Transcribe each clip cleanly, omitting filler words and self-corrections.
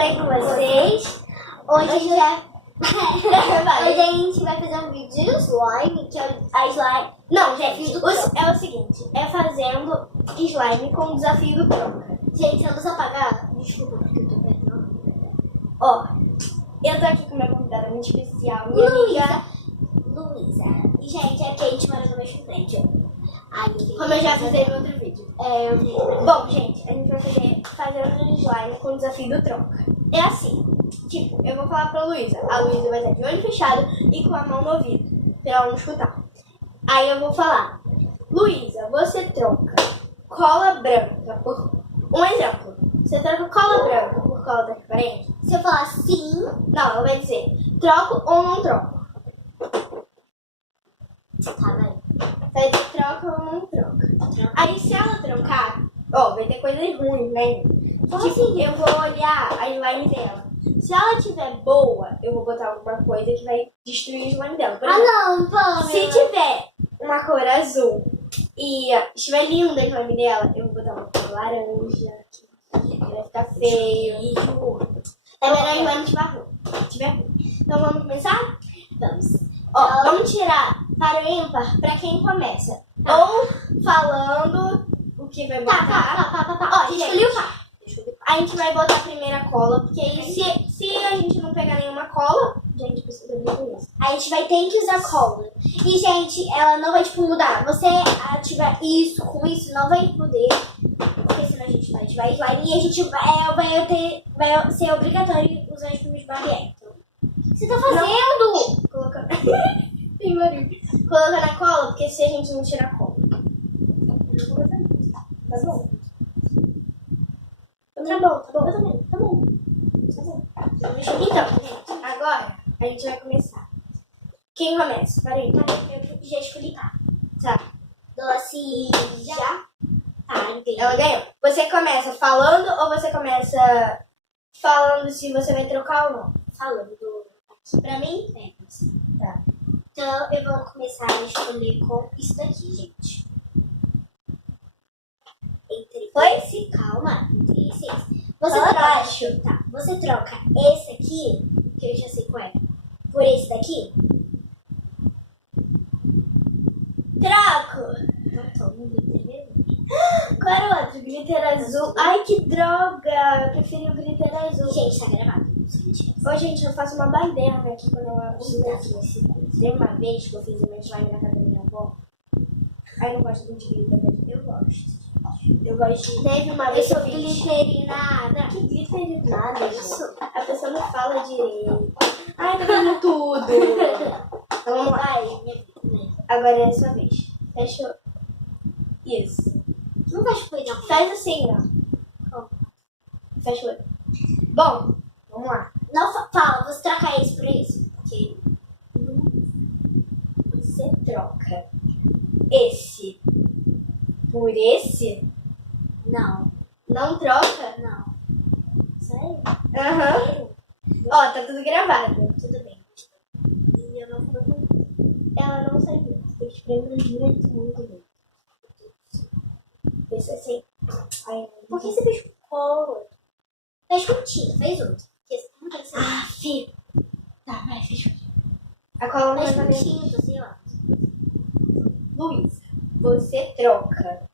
bem com vocês? Hoje a gente vai fazer um vídeo de slime, que é a slime... Não, gente, é o seguinte, é fazendo slime com o desafio do troca. Gente, eu não sei apagar, desculpa, porque eu tô perdendo. Ó, eu tô aqui com uma convidada muito especial, minha amiga Luísa. E, gente, é que a gente mora no mesmo prédio. Como eu já avisei no outro vídeo. Bom, gente, a gente vai fazer um slime com o desafio do troca. É assim, tipo, eu vou falar pra Luísa. A Luísa vai estar de olho fechado e com a mão no ouvido, pra ela não escutar. Aí eu vou falar: Luísa, você troca cola branca por... Um exemplo. Você troca cola branca por cola transparente? Se eu falar sim... Não, ela vai dizer: troco ou não troco? Tá, vai. Vai dizer troca ou não troca. Aí se ela trocar, vai ter coisas ruins, né? Tipo assim, eu vou olhar a slime dela. Se ela tiver boa, eu vou botar alguma coisa que vai destruir a slime dela. Por exemplo, não, Pamela. se tiver uma cor azul e estiver linda a slime dela, eu vou botar uma cor laranja, que vai ficar feio. É melhor a slime tiver ruim. Então vamos começar? Vamos. Vamos tirar para o ímpar para quem começa. Ou falando o que vai botar. Escolhi o par. A gente vai botar a primeira cola, porque aí se a gente não pegar nenhuma cola, gente, precisa ver isso. A gente vai ter que usar cola. E, gente, ela não vai, mudar. Você ativar isso com isso, não vai poder. Porque senão a gente vai ativar slime e a gente vai ser obrigatório usar as primeiras barreiras. O que você tá fazendo? Coloca... Tem barulho. Coloca na cola, porque se a gente não tirar a cola. Tá bom. Tá bom. Então, gente, agora a gente vai começar. Quem começa? Peraí, Eu já escolhi. Tá. Doce já. Tá, entendi. Ela ganhou. Você começa falando ou você começa falando se você vai trocar ou não? Falando. Pra mim? Tá. Então, eu vou começar a escolher com isso daqui, gente. Foi? Calma. Entre esses. Você troca esse aqui, que eu já sei qual é, por esse daqui? Troco! Então, toma um glitter vermelho. Qual era o outro? Glitter azul. Ai, que droga! Eu preferi o glitter azul. Gente, tá gravado. Ô, gente, eu faço uma baderna aqui quando eu abro aqui. Tem uma vez que eu fiz uma slime na casa da minha avó. Ai, não gosto muito de glitter, mas eu gosto. Eu gosto de... Teve uma vez que eu fiz... glitterinada. Que glitterinada, isso? A pessoa não fala direito. Ai, tá vendo tudo. Então vamos lá. Agora é a sua vez. Fecha. Isso. Não vai escolher não. Faz assim, ó. Fecha o olho. Bom, vamos lá. Não fala, você troca esse por esse. Porque Você troca esse por esse? não. Não troca? Não. Sério? Aham. Ó, tá tudo gravado. Tudo bem. E eu não vou com... Ela não sabia. Tem que escrever muito bem. Pensa assim. Ai, Por que você fez cor? Fez com tinta, fez outro. filho. Tá, vai, fechou. A cola não Fez vai com valer. tinta, sei lá. Luísa, você troca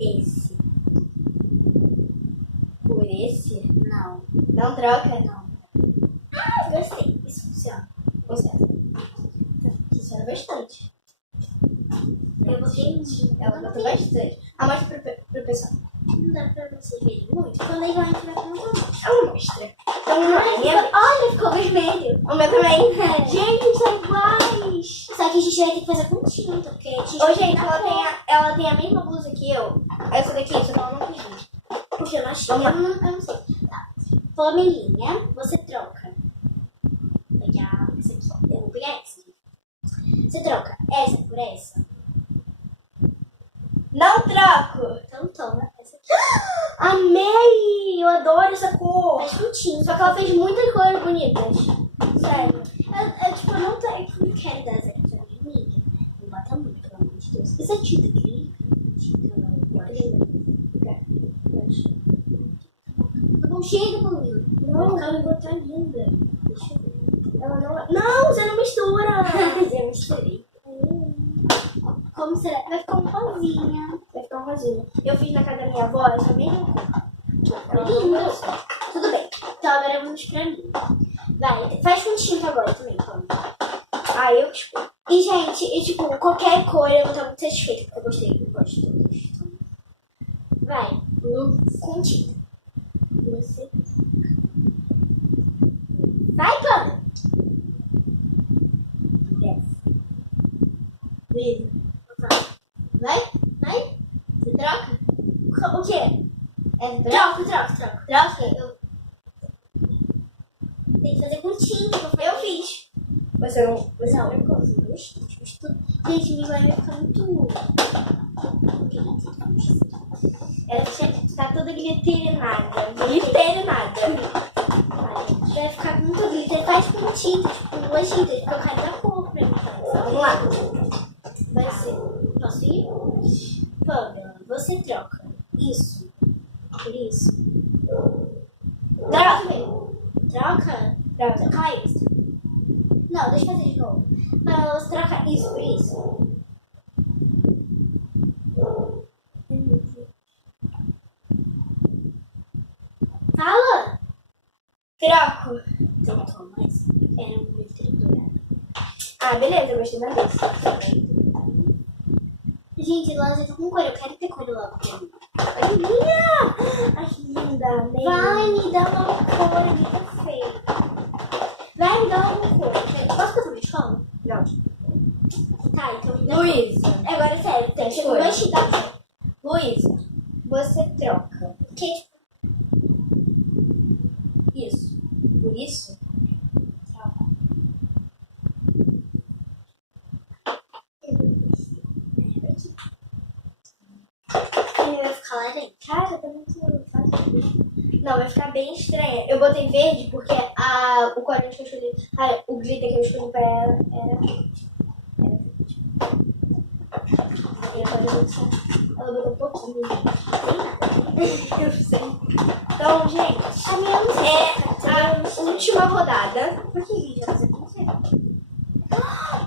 esse por esse? Não. Não troca? Não. Ah, gostei. Isso funciona. Funciona bastante. Eu botei tinta. Ela botou bastante. Mostra pro pessoal. Não dá pra vocês verem muito. Quando a gente vai colocar. Ela mostra. Então, Olha, ficou vermelho. o meu também. Gente, são iguais. Só que a gente vai ter que fazer com tinta, porque a gente... Ô, gente, ela tem a mesma blusa que eu. Essa daqui, só que ela não pediu. Porque eu não achei. Vamos lá. Eu não sei. Tá. Flamelinha, você troca. Vou pegar essa aqui. Eu vou pegar essa. Você troca essa por essa? Não troco. Então toma essa aqui. Amei! Eu adoro essa cor. Faz com tinta. Só que ela fez muitas cores bonitas. Sério. Eu não quero dar essa aqui pra mim. Não bota muito, pelo amor de Deus. Isso é tinta acrílica? Tinta cheio de bolinho. Não, ela botou linda. Deixa eu ver. Ela não... Não, você não mistura. Eu misturei. Como será? Vai ficar um rosinha. Vai ficar um rosinha. Eu fiz na casa da minha avó essa mesma cor. Lindo. Tudo bem. Então agora vamos pra mim. Vai, faz com tinta agora também, Cami. Ah, eu que escolho. E, gente, e, tipo, qualquer cor eu vou estar muito satisfeita, porque eu gostei, eu gosto de todas. Vai, com tinta. Você. Vai, Cami. Beleza. Vai, vai. Você troca? O quê? Troca. Troca? Eu... Tem que fazer com tinta. Eu fiz. Você não... Você Não. não coisa. Gente, minha vai ficar muito... Ela tá toda gliterinada. Gliterinada. Vai ficar com muito glitter. Faz com tinta, tipo, com duas tintas, porque eu quero dar cor pra mim. Vamos lá. Vai ser. Posso ir? Pamela, você troca isso por isso. Troca mesmo. Troca? Troca. Troca isso. Não, deixa eu fazer de novo. Pamela, você troca isso por isso. Fala! Troco. Então toma isso. Era um glitter dourado. Ah, beleza. Eu gostei da desse. Gente, Lógia tá com cor. Eu quero ter cor logo pra mim. Ai, minha! Ai, linda. Meio... Vai me dar uma cor ali perfeita. Vai me dar uma cor. Posso fazer um escola? Não. Tá, então me dá. Luísa. Agora, sério, tem que Escolha. dois tintas. Luísa. Você troca. Que Isso. Por isso? vai ficar laranja. Cara, tá muito fácil. Não, vai ficar bem estranha. Eu botei verde porque o corante que eu escolhi, o glitter que eu escolhi pra ela era verde. Aí agora eu vou ela botou um pouquinho. Eu sei. Então, gente, A minha não é a última rodada. Por que já você consegue?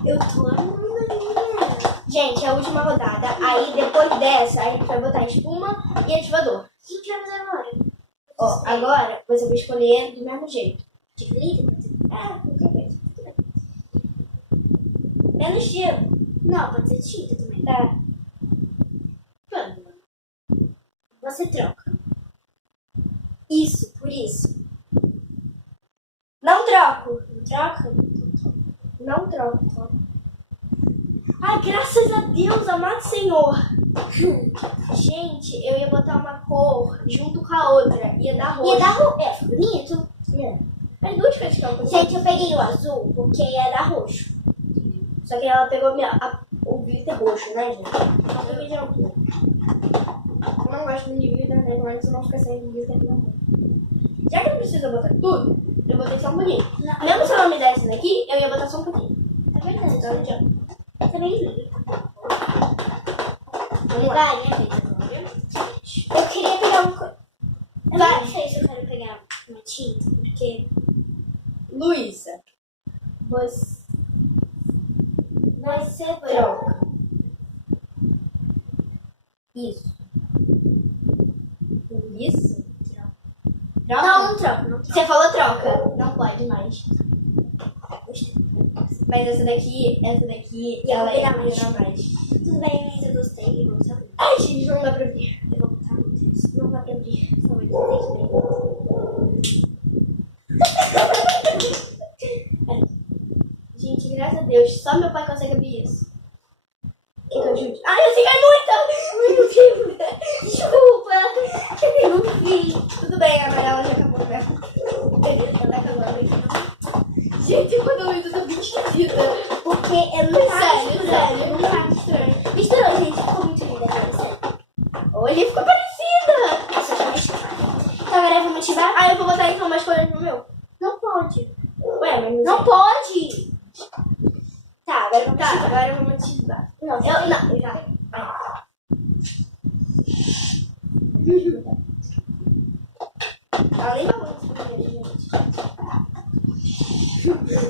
Eu tô amando a minha. Gente, é a última rodada. Aí depois dessa, a gente vai botar espuma e ativador. O que vai fazer agora? Ó, agora você vai escolher do mesmo jeito. De glitter? Qualquer coisa. Menos gelo. Não, pode ser tinta também. Tá. Pamela, você troca. Isso, por isso. Não troco. Não troca? Não troco. Ai, graças a Deus, amado Senhor. Gente, eu ia botar uma cor junto com a outra. Ia dar roxo. Ia dar roxo. É, fica bonito. As duas coisas que ela conseguiu. Gente, eu peguei o azul porque ia dar roxo. Só que ela pegou o glitter roxo, né, gente? Só peguei de algum. Eu não gosto muito de glitter, né? Mas eu não fica sem glitter não. Já que não precisa botar tudo, eu botei só um pouquinho. Não, Mesmo se ela me desse daqui, eu ia botar só um pouquinho. é verdade. Então não adianta. Também lindo. Vamos lá. Vai, minha vez agora. Eu queria pegar um... Eu Vai. não sei se eu quero pegar uma tinta, porque... Luísa, você troca. Isso. Isso? Troca. Não troca, não troca. Você falou troca. Não pode mais. Mas essa daqui, ela pegar ia mais. pegar mais. Tudo bem, mas eu gostei. Eu vou usar muito. Ai, gente, não dá pra ver. Eu vou botar muito isso. Não dá pra ver. Só muito Gente, graças a Deus, só meu pai consegue abrir isso. Que eu ajude? Ai, eu sei que é muito! Desculpa! Eu não vi. Tudo bem, a amarela já acabou mesmo. Ela tá acabando aqui. Gente, quando a Luísa tá bem esquisita. Porque eu não Sério, não tá estranho. Misturou, gente. Ficou muito linda aquela série. Olha, ficou parecida. Essa já deixa eu falar. Então agora vamos ativar. Ah, eu vou botar então mais cores no meu. Não pode. Ué, mas Não pode. Tá, agora vamos ativar. Agora vamos ativar. Não, Eu já. Ela nem vai nesse primeiro, gente.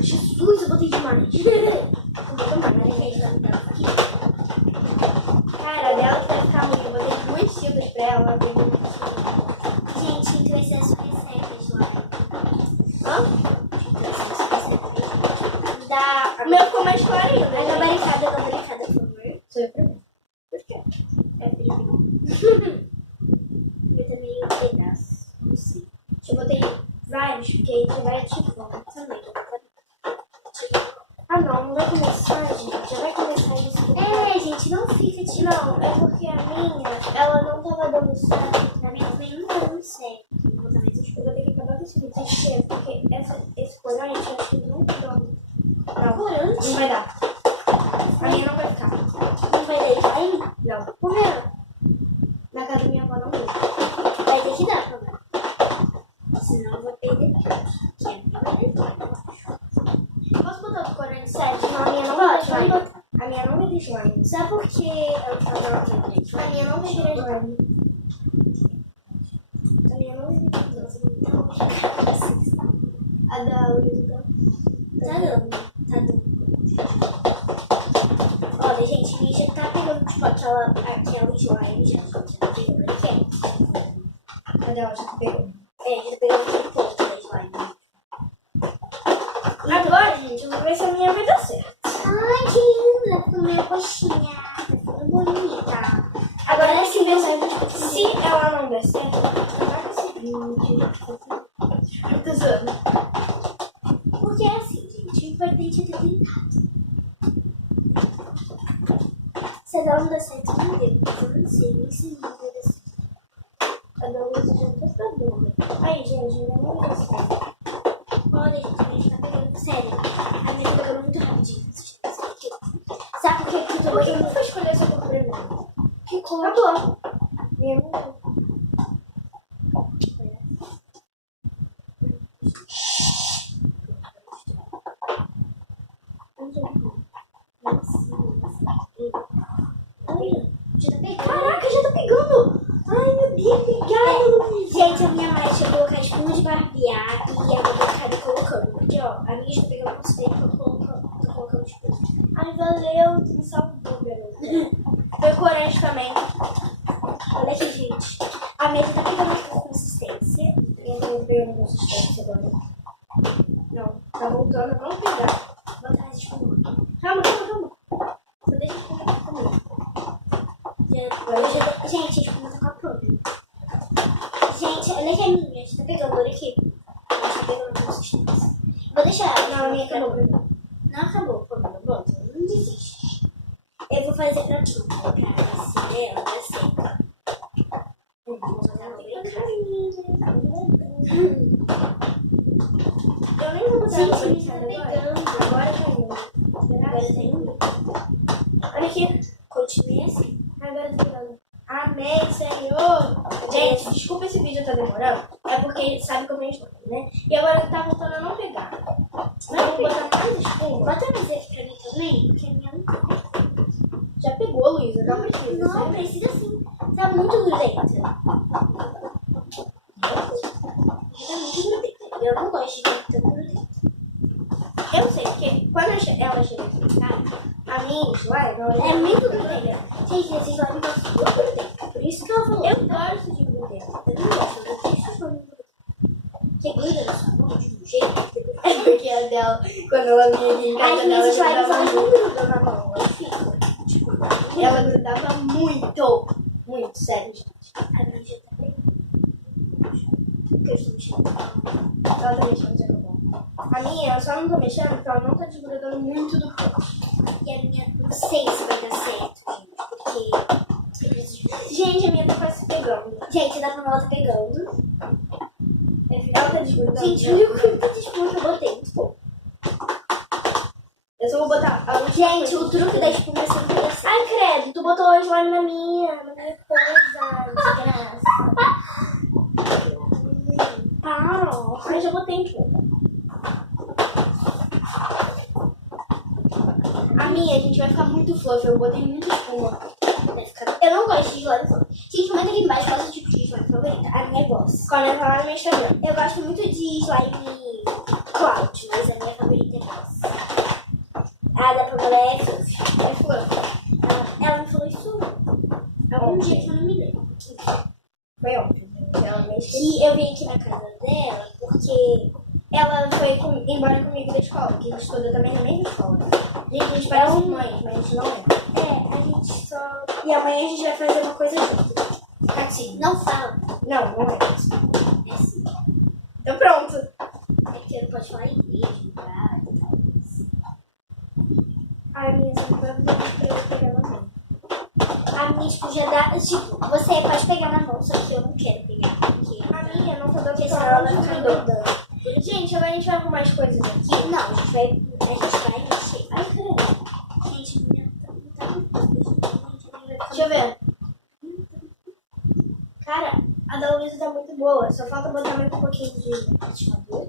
Jesus, eu botei demais. Eu botei mais, né? Cara, a dela que vai ficar muito. Eu botei 2 xícaras pra ela. Gente, então esse é as receitas lá. Hã? Da... O meu ficou mais claro ainda. A gabaricada, por favor. Sou eu primeiro. Por quê? É Felipe. Eu também um pedaço. Não sei. Eu botei vários, porque aí você vai ativando também. Ah, não vai começar, gente. Já vai começar isso. É, gente, não fica tirando. Não, é porque a minha, ela não tava dando certo. Na minha também não tá dando certo. Eu vou ter que acabar com esse vídeo. Sabe por quê? Porque esse corante, eu acho que não dá. Não, Corante? não vai dar. A minha não vai ficar. Não vai dar slime? Não. Por quê? Na casa da minha avó não vai. Vai ter que dar, problema. Senão eu vou perder. Que a minha vai dar slime. Posso botar outro corante sério? Não, a minha não Pode, vai ter slime. pode. A minha não vai ter slime. Sabe por que ela tá dando slime? A minha não vai ter slime. A minha não vai ter slime. A da Luísa Tá dando. Tá dando. Olha, gente, minha já tá pegando, tipo, aquela slime já. Já tá pegando aqui. a dela já pegou. É, já tá pegando aquele ponto da slime. Agora, gente, eu vou ver se a minha vai dar certo. Ai, que linda. Ficou meio coxinha. Tá ficando bonita. Agora, se ela não der certo, vai esse vídeo. Eu tô zoando. Porque é assim, gente, o importante é ter tentado. Se ela não der certo, não deu. Eu não sei, nem sei se não vai dar certo. A da Luísa já tá dando. Aí, gente, ainda não deu certo. Olha, gente, a gente tá pegando. Sério, a minha tá pegando muito rapidinho. Sabe por que eu tô Por que não botando? foi escolher essa cor primeiro? Que cor? Acabou. Minha não deu. Olha, já tá pegando. Caraca, já tá pegando! Ai, meu Deus, obrigada, Luísa. Gente, a minha mãe tinha colocar espuma de barbear e a babacada colocando. Porque, ó, a minha já tá pegando muito tempo, eu tô colocando espuma. Ai, valeu, tu me salvou, beleza. Foi corante também. Olha aqui, gente. A minha já tá pegando com consistência. Eu tô pegando consistência agora. Não, tá voltando a não pegar. Vou botar essa espuma. Calma. Só deixa eu pegar comigo. Gente, a espuma tá com a prova. Gente, olha aqui a minha, já tá pegando, olha aqui. Já tá pegando consistência. Vou deixar. Não, a minha acabou. Não acabou, problema. Bom, não desiste. Eu vou fazer pra tu, pra ver se ela vai seca. Vou fazer ela bem Eu nem vou botar Gente, ela me tá agora. pegando. Agora tá indo. Agora tá indo. Olha aqui. Continue assim. Agora tá pegando. Amém, Senhor. Gente, desculpa esse vídeo tá demorando. É porque sabe como a gente faz, né? E agora tá voltando a não pegar. Mas eu vou botar mais espuma. Bota mais aqui pra mim também, porque a minha não tá. Já pegou, Luísa? Não precisa. Não, sério? precisa sim. Tá muito grudenta. Tá muito grudenta. Eu não gosto de ver tão grudenta. Eu sei, porque quando ela chega aqui em casa, a minha slime, ela É muito grudenta. Gente, esse slime tá super grudenta. Por isso que ela falou. Eu gosto de glúten. Eu não gosto, eu deixo slime grudenta. Que gruda na sua mão de um jeito. É porque a dela, quando ela vinha aqui em casa As dela, minhas slimes grudava elas muito. não grudam na mão, elas ficam. Tipo, Ela grudava muito. Muito, sério, gente. a minha já tá bem. Porque eu estou mexendo. Ela tá mexendo de novo. A minha, eu só não tô mexendo porque ela não tá desgrudando muito do corpo. E a minha, não sei se vai dar certo, gente. Porque eu preciso de... Gente, a minha tá quase pegando. Gente, da Pamela tá pegando. Ela tá desgrudando. Gente, olha o quanto de espuma que eu botei. Muito pouco. Eu só vou botar a última Gente, coisa. o truque da espuma é sempre assim. Ai, credo, tu botou o slime na minha coisa. Desgraça. Para. Ai, já botei um pouco. A minha, a gente vai ficar muito fluffy. Eu botei muita espuma. Vai ficar- Eu não gosto de slime. Gente, comenta aqui embaixo qual é o tipo de slime favorita. A minha é gloss. Comenta lá no meu Instagram. Eu gosto muito de slime cloud, mas a minha favorita é gloss. A da Pamela é fluff. É fluff. Ela me falou isso algum dia que eu não me lembro. Foi óbvio. Realmente. E eu vim aqui na casa dela porque Ela foi embora comigo da escola, que a gente estuda também na mesma escola. Gente, a gente parece mães, mas a gente não é. a gente só. E amanhã a gente vai fazer uma coisa junto. Catinho. Não fala. Não, não é. É assim. Então pronto. É que você não pode falar inglês, lugar e tal. Ai, minha só vai fazer pra eu pegar na mão. A minha, tipo, já dá. Tipo, você pode pegar na mão, só que eu não quero pegar. Porque A minha não tá dando porque pra senão ela ela vai vai ficar ficar doida. doida. Gente, agora a gente vai arrumar as coisas aqui. Não, a gente vai mexer. Ai, caramba. Gente, minha tá muito. Deixa eu ver. Cara, a da Luísa tá muito boa. Só falta botar mais um pouquinho de liquidificador.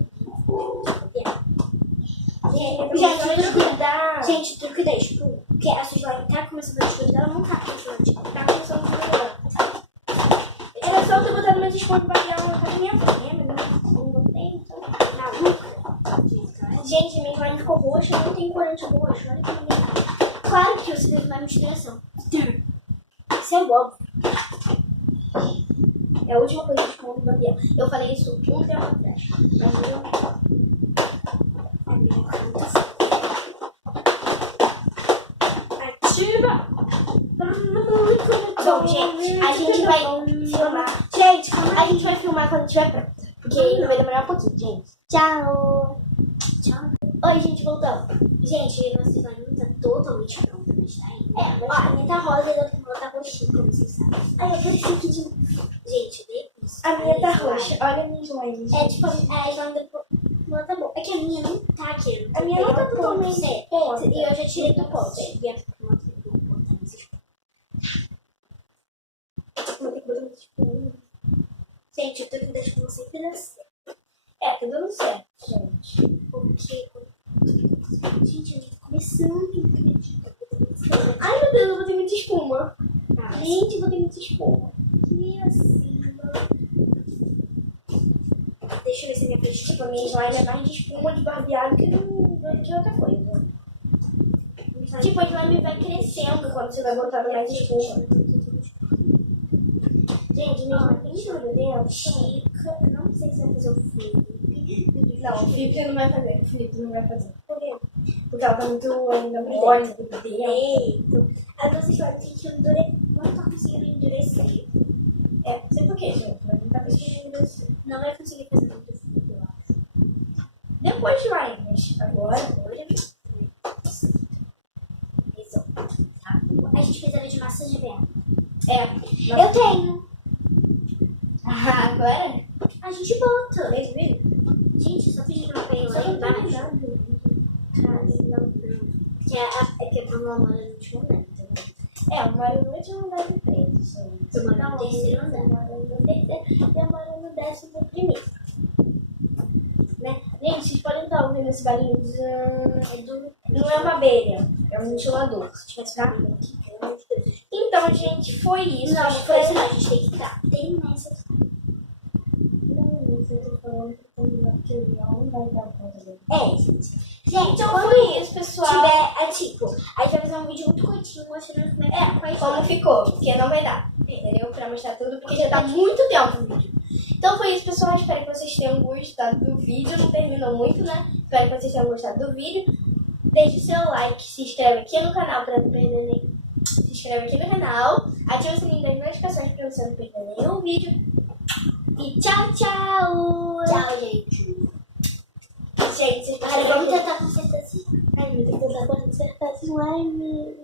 Gente, o truque da espuma, porque a sua slime tá começando a escuridar, ela não tá começando a escuridar. Tá começando a melhorar. Era só eu ter botado mais esponja pra criar uma carinha fria, mas não botei, então. Gente, minha slime ficou roxa, não tem corante roxo. Olha que bonito. Claro que você teve uma misturação. Isso é óbvio. É a última coisa que eu vou fazer. Eu falei isso um tempo atrás. Mas eu... Ativa! Bom, gente, a gente vai filmar. Gente, a gente vai filmar quando estiver pronto. Porque vai demorar um pouquinho, gente. Tchau! Tchau. Oi, gente, voltamos. Gente, nossa slime não tá totalmente pronta, mas tá aí. É, Ó, a minha tá rosa e a outra tá roxinha, como vocês sabem. ai, eu quero esse aqui de... Gente, vê isso. A minha tá slime. roxa. Olha a minha slime. É tipo, a slime da... Não tá bom. É que a minha não tá aqui. A minha não tá totalmente pronta. E eu já tirei do pote. E a vou botar nesse Vou ter que botar muito espuma. Gente, eu tô com deixando sempre dá certo. É, tá dando certo, gente. Porque... Gente, eu tô começando, não acredito. Ai, meu Deus, eu botei muita espuma. Ah, Gente, eu botei muita espuma. que assim, deixa eu ver se a minha peixe Tipo, a minha slime é mais de espuma de barbeado que de outra coisa. Tipo, a slime vai crescendo quando você vai botando mais espuma. Gente, minha slime tem tudo dentro. Chica, não sei se vai fazer o Felipe. Não, o Felipe não vai fazer. O Felipe não vai fazer. Por quê? Porque ela tá muito ainda mole dentro. Eita. A nossa slime tem que endurecer. Não tá conseguindo endurecer. É, sei por quê, gente, mas não tá conseguindo endurecer. Não vai conseguir fazer muito frio, eu acho. Depois vai, mas agora... Isso. Tá. A gente precisava de massa de vento. É. Eu tenho. Ah, agora? A gente bota. Vocês viram? Gente, só fiz uma pele Só lá não tá embaixo. lembrando. Que é que é pra uma mora no último andar, entendeu? É, eu moro no último andar de frente, gente. Eu moro no terceiro andar. Eu moro no terceiro e eu moro no 11º. Né? Gente, vocês podem estar ouvindo esse barulho de... É do... Não é uma abelha, é um ventilador. Se tivesse barulho aqui, pelo amor de Deus. Então, gente, foi isso. Não, não foi isso não. A gente tem que terminar essa... Não, eu tô falando que porque o não vai dar conta dele. gente. Então Quando foi isso, pessoal. tiver, tipo, a gente vai fazer um vídeo muito curtinho mostrando como é que Como ficou, porque não vai dar, entendeu? Pra mostrar tudo, porque já tá muito tempo o vídeo. Então foi isso, pessoal. Espero que vocês tenham gostado do vídeo. Não terminou muito, né? Espero que vocês tenham gostado do vídeo. Deixe seu like, se inscreve aqui no canal pra não perder nem... Se inscreve aqui no canal, ativa o sininho das notificações pra você não perder nenhum vídeo. E tchau, tchau! Tchau, gente. Gente, vocês Agora podem... vamos tentar consertar esse... Ai, meu Deus, tentar consertar esse slime.